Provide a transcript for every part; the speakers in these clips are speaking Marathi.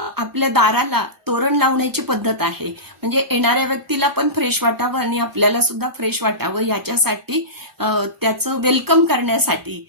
आपल्या दाराला तोरण लावण्याची पद्धत आहे. म्हणजे येणाऱ्या व्यक्तीला पण फ्रेश वाटावं आणि आपल्याला सुद्धा फ्रेश वाटावं याच्यासाठी, त्याचं वेलकम करण्यासाठी,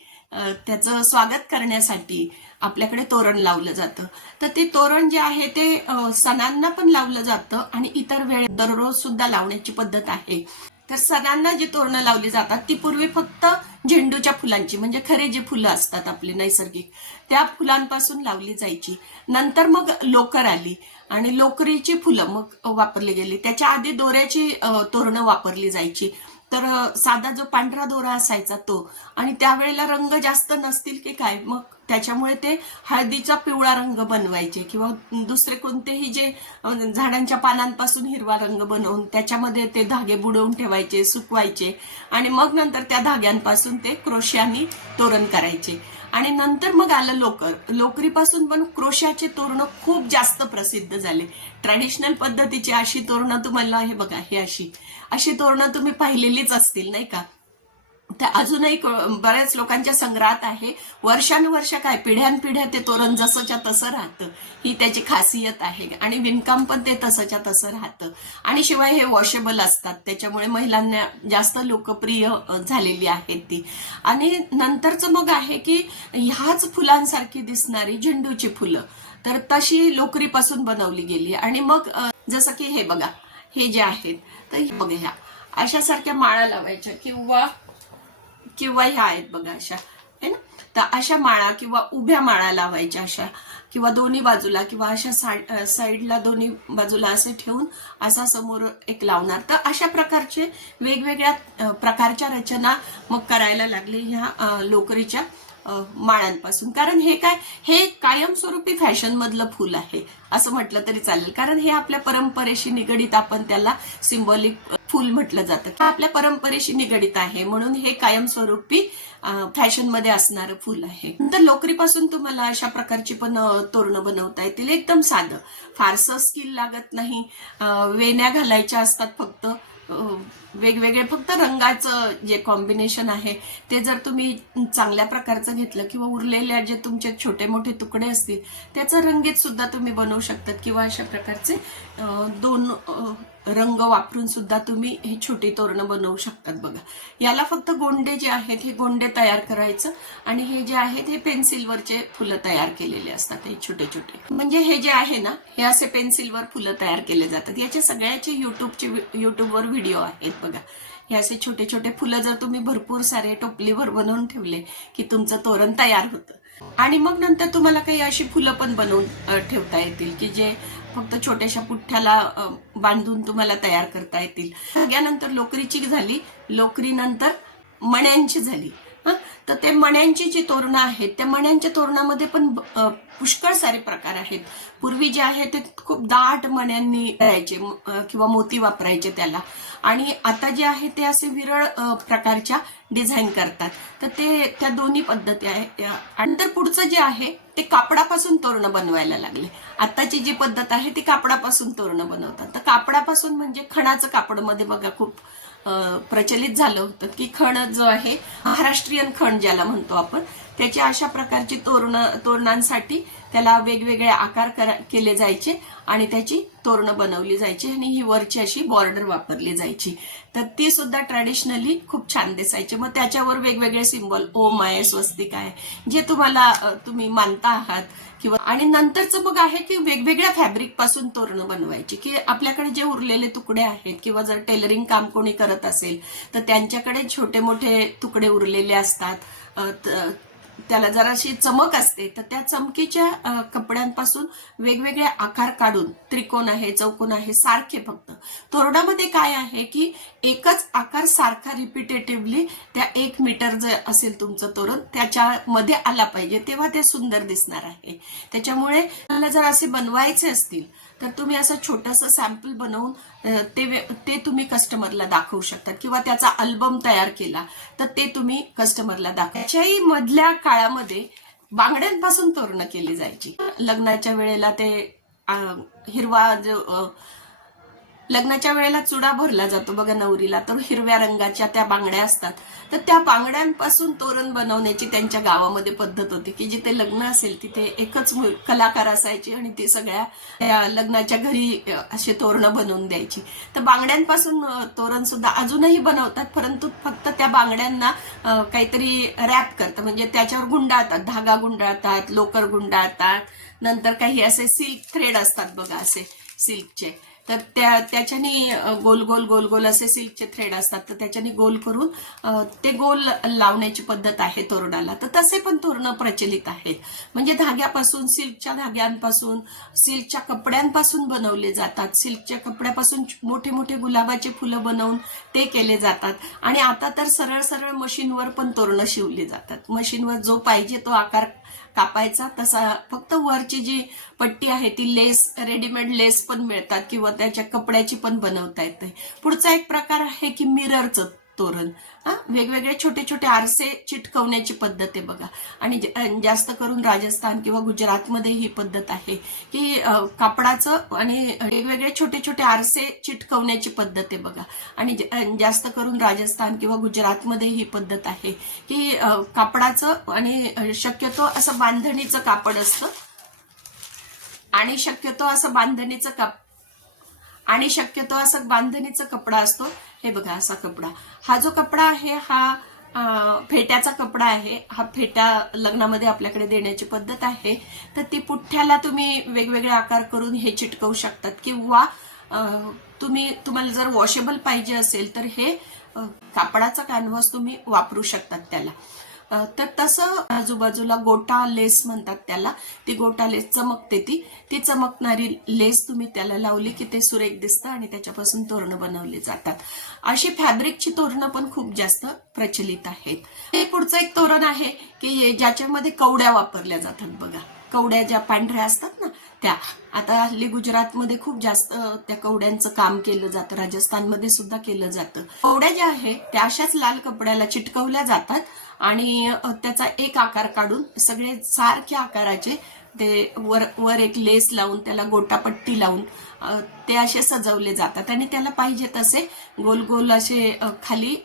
त्याचं स्वागत करण्यासाठी आपल्याकडे तोरण लावलं जातं. तर ते तोरण जे आहे ते सणांना पण लावलं जातं आणि इतर वेळेस दररोज सुद्धा लावण्याची पद्धत आहे. तर सणांना जी तोरणं लावली जातात ती पूर्वी फक्त झेंडूच्या फुलांची, म्हणजे खरे जे फुलं असतात आपले नैसर्गिक, त्या फुलांपासून लावली जायची. नंतर मग लोकर आली आणि लोकरीची फुलं मग वापरली गेली. त्याच्या आधी दोऱ्याची तोरणं वापरली जायची. तर साधा जो पांढरा दोरा असायचा तो, आणि त्यावेळेला रंग जास्त नसतील की काय, मग त्याच्यामुळे ते हळदीचा पिवळा रंग बनवायचे किंवा दुसरे कोणतेही जे झाडांच्या पानांपासून हिरवा रंग बनवून त्याच्यामध्ये ते धागे बुडवून ठेवायचे, सुकवायचे आणि मग नंतर त्या धाग्यांपासून ते क्रोशानी तोरण करायचे. आणि नंतर मग आलं लोकर. लोकरीपासून पण क्रोशाचे तोरणं खूप जास्त प्रसिद्ध झाले. ट्रॅडिशनल पद्धतीची अशी तोरणं तुम्हाला, हे बघा, हे अशी तोरणं तुम्ही पाहिलेलीच असतील नाही का. तर अजूनही बऱ्याच लोकांच्या संग्रहात आहे. वर्षानुवर्ष काय, पिढ्यानपिढ्या ते तोरण जसंच्या तसं राहतं, ही त्याची खासियत आहे. आणि विणकाम पण ते तसंच्या तसं राहतं. आणि शिवाय हे वॉशेबल असतात, त्याच्यामुळे महिलांना जास्त लोकप्रिय झालेली आहेत ती. आणि नंतरचं मग आहे की ह्याच फुलांसारखी दिसणारी झेंडूची फुलं, तर तशी लोकरीपासून बनवली गेली. आणि मग जसं की हे बघा, हे जे आहेत, तर बघा ह्या अशासारख्या माळा लावायच्या किंवा किंवा ह्या आहेत बघा अशा, है ना. तर अशा माळा किंवा उभ्या माळा लावायच्या अशा, किंवा दोन्ही बाजूला किंवा अशा साईडला दोन्ही बाजूला असे ठेवून असा समोर एक लावणार. तर अशा प्रकारचे वेगवेगळ्या प्रकारच्या रचना मग करायला लागले ह्या लोकरीच्या माळांपासून. कारण हे काय, हे कायमस्वरूपी फॅशन मधलं फुल आहे असं म्हटलं तरी चालेल. कारण हे आपल्या परंपरेशी निगडीत, आपण त्याला सिंबॉलिक फुल म्हटलं जातं, आपल्या परंपरेशी निगडीत आहे, म्हणून हे कायमस्वरूपी फॅशन मध्ये असणारं फुल आहे. नंतर लोकरीपासून तुम्हाला अशा प्रकारची पण तोरणं बनवता येतील. एकदम साधं, फारसं स्किल लागत नाही. वेण्या घालायच्या असतात फक्त, वेगवेगळे फक्त रंगाचं जे कॉम्बिनेशन आहे ते जर तुम्ही चांगल्या प्रकारचं घेतलं किंवा उरलेल्या जे तुमचे छोटे मोठे तुकडे असतील त्याचं रंगीत सुद्धा तुम्ही बनवू शकतात. किंवा अशा प्रकारचे दोन रंग वापरून सुद्धा तुम्ही हे छोटी तोरणं बनवू शकतात. बघा, याला फक्त गोंडे जे आहेत हे गोंडे तयार करायचं आणि हे जे आहेत हे पेन्सिलवरचे फुलं तयार केलेले असतात, हे छोटे छोटे. म्हणजे हे जे आहे ना, हे असे पेन्सिलवर फुलं तयार केले जातात. याचे सगळ्याचे युट्यूबवर व्हिडिओ आहेत बघा. हे असे छोटे छोटे फुलं जर तुम्ही भरपूर सारे टोपलीवर बनवून ठेवले की तुमचं तोरण तयार होतं. आणि मग नंतर तुम्हाला काही अशी फुलं पण बनवून ठेवता येतील की जे फक्त छोट्याशा पुठ्ठ्याला बांधून तुम्हाला तयार करता येतील. सगळ्यानंतर लोकरीची झाली, लोकरीनंतर मण्यांची झाली. तर ते मण्यांची जी तोरणं आहेत त्या मण्यांच्या तोरणामध्ये पण पुष्कळ सारे प्रकार आहेत. पूर्वी जे आहे ते खूप दाट मण्यांनी करायचे किंवा मोती वापरायचे त्याला, आणि आता जे आहे ते असे विरळ प्रकारच्या डिझाईन करतात. तर ते त्या दोन्ही पद्धती आहेत. नंतर पुढचं जे आहे ते कापडापासून तोरणं बनवायला लागले. आताची जी पद्धत आहे ती कापडापासून तोरणं बनवतात. तर कापडापासून म्हणजे खणाचं कापड मध्ये बघा खूप प्रचलित झालं होतं की खण जो आहे, महाराष्ट्रीयन खण ज्याला म्हणतो आपण, त्याची अशा प्रकारची तोरणांसाठी त्याला वेगवेगळे आकार केले जायचे आणि त्याची तोरणं बनवली जायची आणि ही वरची अशी बॉर्डर वापरली जायची. तर ती सुद्धा ट्रॅडिशनली खूप छान दिसायची. मग त्याच्यावर वेगवेगळे सिंबल, ओम आहे, स्वस्तिक आहे, जे तुम्ही मानता आहात किंवा. आणि नंतरचं मग आहे की वेगवेगळ्या फॅब्रिक पासून तोरणं बनवायची. की आपल्याकडे जे उरलेले तुकडे आहेत किंवा जर टेलरिंग काम कोणी करत असेल तर त्यांच्याकडे छोटे मोठे तुकडे उरलेले असतात, त्याला जराशी चमक असते, तर त्या चमकीच्या कपड्यांपासून वेगवेगळे आकार काढून, त्रिकोण आहे, चौकोन आहे, सारखे, फक्त तोरणामध्ये काय आहे की एकच आकार सारखा रिपिटेटिव्हली त्या 1 मीटर जे असेल तुमचं तोरण त्याच्यामध्ये आला पाहिजे, तेव्हा ते सुंदर दिसणार आहे. त्याच्यामुळे मला जर असे बनवायचे असतील तर तुम्ही असं छोटंसं सॅम्पल बनवून ते तुम्ही कस्टमरला दाखवू शकता. किंवा त्याचा अल्बम तयार केला तर ते तुम्ही कस्टमरला दाखवा. त्याच्याही मधल्या काळामध्ये बांगड्यांपासून तोरणं केली जायची. लग्नाच्या वेळेला ते हिरवा जो लग्नाच्या वेळेला चुडा भरला जातो बघा नवरीला, तर हिरव्या रंगाच्या त्या बांगड्या असतात. तर त्या बांगड्यांपासून तोरण बनवण्याची त्यांच्या गावामध्ये पद्धत होती, की जिथे लग्न असेल तिथे एकच कलाकार असायची आणि ती सगळ्या त्या लग्नाच्या घरी असे तोरणं बनवून द्यायची. तर बांगड्यांपासून तोरण सुद्धा अजूनही बनवतात, परंतु फक्त त्या बांगड्यांना काहीतरी रॅप करतात, म्हणजे त्याच्यावर गुंडाळतात, धागा गुंडाळतात, लोकर गुंडाळतात, नंतर काही असे सिल्क थ्रेड असतात बघा, असे सिल्कचे, तर त्याच्याने गोल गोल गोल गोल असे सिल्कचे थ्रेड असतात, तर त्याच्याने गोल करून ते गोल लावण्याची पद्धत आहे तोरणाला. तर तसे पण तोरणं प्रचलित आहेत, म्हणजे धाग्यापासून, सिल्कच्या धाग्यांपासून, सिल्कच्या कपड्यांपासून बनवले जातात. सिल्कच्या कपड्यापासून मोठे मोठे गुलाबाचे फुलं बनवून ते केले जातात. आणि आता तर सरळ सरळ मशीनवर पण तोरणं शिवली जातात. मशीनवर जो पाहिजे तो आकार कापायचा, तसा फक्त वरची जी पट्टी आहे ती लेस, रेडीमेड लेस पण मिळतात किंवा त्याच्या कपड्याची पण बनवता येते. पुढचा एक प्रकार आहे की मिररचं तोरण. वेगवेगळे छोटे छोटे आरसे चिटकवण्याची पद्धत आहे बघा. आणि जास्त करून राजस्थान किंवा गुजरातमध्ये ही पद्धत आहे की कापडाचं आणि वेगवेगळे छोटे छोटे आरसे चिटकवण्याची पद्धत आहे बघा. आणि जास्त करून राजस्थान किंवा गुजरातमध्ये ही पद्धत आहे की कापडाचं आणि शक्यतो असं बांधणीचं कापड असतं, आणि शक्यतो असं बांधणीचा कपडा असतो. हे बघा असा कपडा, हा जो कपडा आहे हा फेट्याचा कपडा आहे. हा फेटा लग्नामध्ये आपल्याकडे देण्याची पद्धत आहे. तर ती पुठ्ठ्याला तुम्ही वेगवेगळे आकार करून हे चिटकवू शकतात, किंवा तुम्हाला जर वॉशेबल पाहिजे असेल तर हे कापडाचा कॅनव्हास तुम्ही वापरू शकतात त्याला. तर तसं आजूबाजूला गोटा लेस म्हणतात त्याला, ती गोटा लेस चमकते, ती चमकणारी लेस तुम्ही त्याला लावली की ते सुरेख दिसतं आणि त्याच्यापासून तोरणं बनवली जातात. अशी फॅब्रिकची तोरणं पण खूप जास्त प्रचलित आहेत. हे पुढचं एक तोरण आहे की ज्याच्यामध्ये कवड्या वापरल्या जातात बघा. कवड्या ज्या पांढऱ्या असतात ना त्या, आता हल्ली गुजरातमध्ये खूप जास्त त्या कवड्यांचं काम केलं जातं, राजस्थानमध्ये सुद्धा केलं जातं. कवड्या ज्या आहेत त्या अशाच लाल कपड्याला चिटकवल्या जातात आणि त्याचा एक आकार काढून सगळे सारख्या आकाराचे ते वर एक लेस लावून त्याला गोटापट्टी लावून ते असे सजवले जातात. आणि त्याला पाहिजे तसे गोल गोल असे खाली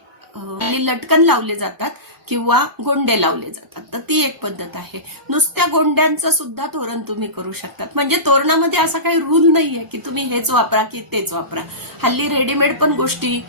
लटकन लावले जातात किंवा गोंडे लावले जातात. तर ती एक पद्धत आहे. नुसत्या गोंड्यांचं सुद्धा तोरण तुम्ही करू शकतात. म्हणजे तोरणामध्ये असा काही रूल नाहीये की तुम्ही हेच वापरा की तेच वापरा. हल्ली रेडीमेड पण गोष्टी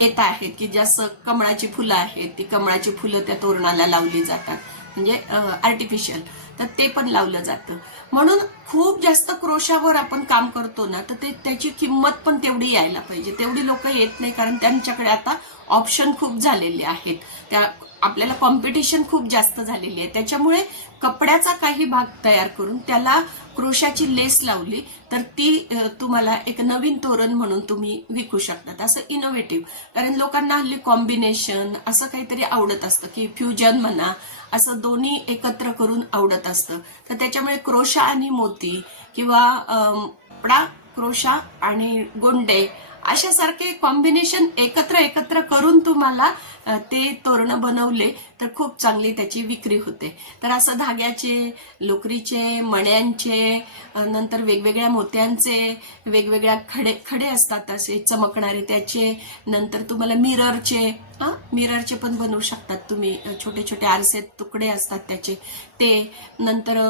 येत आहेत की जास्त कमळाची फुलं आहेत, ती कमळाची फुलं त्या तोरणाला लावली जातात, म्हणजे आर्टिफिशियल, तर ते पण लावलं जातं. म्हणून खूप जास्त क्रोशावर आपण काम करतो ना, तर त्याची किंमत पण तेवढी यायला पाहिजे. तेवढी लोक येत नाही, कारण त्यांच्याकडे आता ऑप्शन खूप झालेले आहेत. त्या आपल्याला कॉम्पिटिशन खूप जास्त झालेली आहे. त्याच्यामुळे कपड्याचा काही भाग तयार करून त्याला क्रोशाची लेस लावली तर ती तुम्हाला एक नवीन तोरण म्हणून तुम्ही विकू शकतात. असं इनोव्हेटिव्ह, कारण लोकांना हल्ली कॉम्बिनेशन असं काहीतरी आवडत असतं, की फ्युजन म्हणा, असं दोन्ही एकत्र करून आवडत असतं. तर त्याच्यामुळे क्रोशा आणि मोती किंवा कपडा, क्रोशा आणि गोंडे अशासारखे कॉम्बिनेशन एकत्र करून तुम्हाला ते तोरणं बनवले तर खूप चांगली त्याची विक्री होते. तर असं धाग्याचे, लोकरीचे, मण्यांचे, नंतर वेगवेगळ्या मोत्यांचे, वेगवेगळ्या खडे असतात असे चमकणारे त्याचे, नंतर तुम्हाला मिररचे पण बनवू शकतात तुम्ही. छोटे छोटे आरसे तुकडे असतात त्याचे ते, नंतर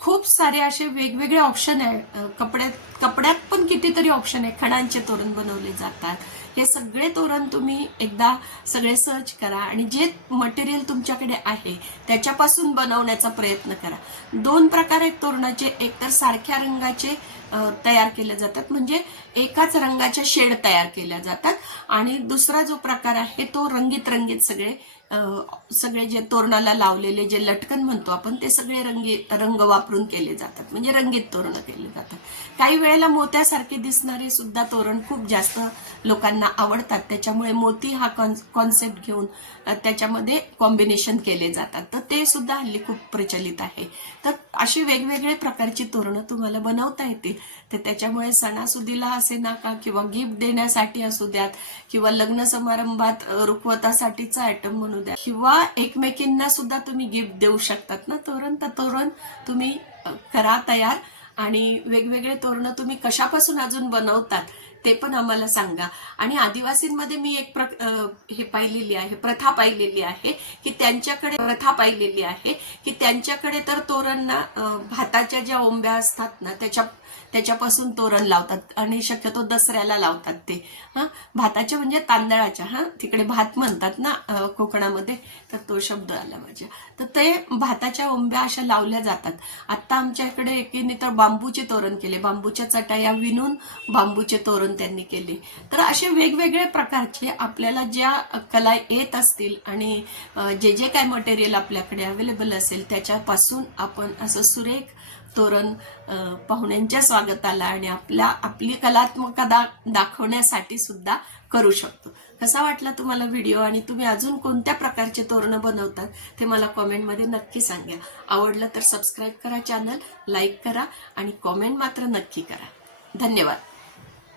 खूप सारे असे वेगवेगळे ऑप्शन आहे. कपड्यात पण कितीतरी ऑप्शन आहे. खणांचे तोरण बनवले जातात. हे सगळे तोरण तुम्ही एकदा सगळे सर्च करा आणि जे मटेरियल तुमच्याकडे आहे त्याच्यापासून बनवण्याचा प्रयत्न करा. दोन प्रकार आहेत तोरणाचे. एक तर सारख्या रंगाचे तयार केले जातात, म्हणजे एकाच रंगाच्या शेड तयार केल्या जातात, आणि दुसरा जो प्रकार आहे तो रंगीत सगळे जे तोरणाला लावलेले जे लटकन म्हणतो आपण ते सगळे रंग वापरून केले जातात, म्हणजे रंगीत तोरण केले जातात. काही वेळेला मोत्यासारखे दिसणारे सुद्धा तोरण खूप जास्त लोकांना आवडतात. त्याच्यामुळे मोती हा कॉन्सेप्ट घेऊन त्याच्यामध्ये कॉम्बिनेशन केले जातात. तर ते सुद्धा हल्ली खूप प्रचलित आहे. तर अशी वेगवेगळे प्रकारची तोरणं तुम्हाला बनवता येतील. तर त्याच्यामुळे सणासुदीला असे नाका किंवा गिफ्ट देण्यासाठी असू द्यात, किंवा लग्न समारंभात रुखवतासाठीचा आयटम म्हणू द्या, किंवा एकमेकींना सुद्धा तुम्ही गिफ्ट देऊ शकतात ना तोरण. तर तोरण तुम्ही करा तयार, आणि वेगवेगळे तोरणं तुम्ही कशापासून अजून बनवतात ते पण आम्हाला सांगा. आणि आदिवासींमध्ये मी एक हे पाहिलेली आहे, प्रथा पाहिलेली आहे की त्यांच्याकडे तर तोरण ना भाताच्या ज्या ओंब्या असतात ना त्याच्यापासून तोरण लावतात आणि शक्यतो दसऱ्याला लावतात ते. भाताच्या म्हणजे तांदळाच्या, तिकडे भात म्हणतात ना कोकणामध्ये, तर तो शब्द आला माझ्या. तर ते भाताच्या ओंब्या अशा लावल्या जातात. आता आमच्या इकडे एकीने तर बांबूचे तोरण केले, बांबूच्या चटाया विणून बांबूचे तोरण त्यांनी केले. तर असे वेगवेगळे प्रकारचे आपल्याला ज्या कला येत असतील आणि जे जे काय मटेरियल आपल्याकडे अवेलेबल असेल त्याच्यापासून आपण असं सुरेख तोरण पाहुण्यांच्या स्वागताला आणि आपली कलात्मकता दाखवण्यासाठी सुद्धा करू शकतो. कसा वाटला तुम्हाला व्हिडिओ आणि तुम्ही अजून कोणत्या प्रकारचे तोरण बनवतात ते मला कॉमेंटमध्ये नक्की सांगा. आवडलं तर सबस्क्राईब करा, चॅनल लाईक करा आणि कॉमेंट मात्र नक्की करा. धन्यवाद.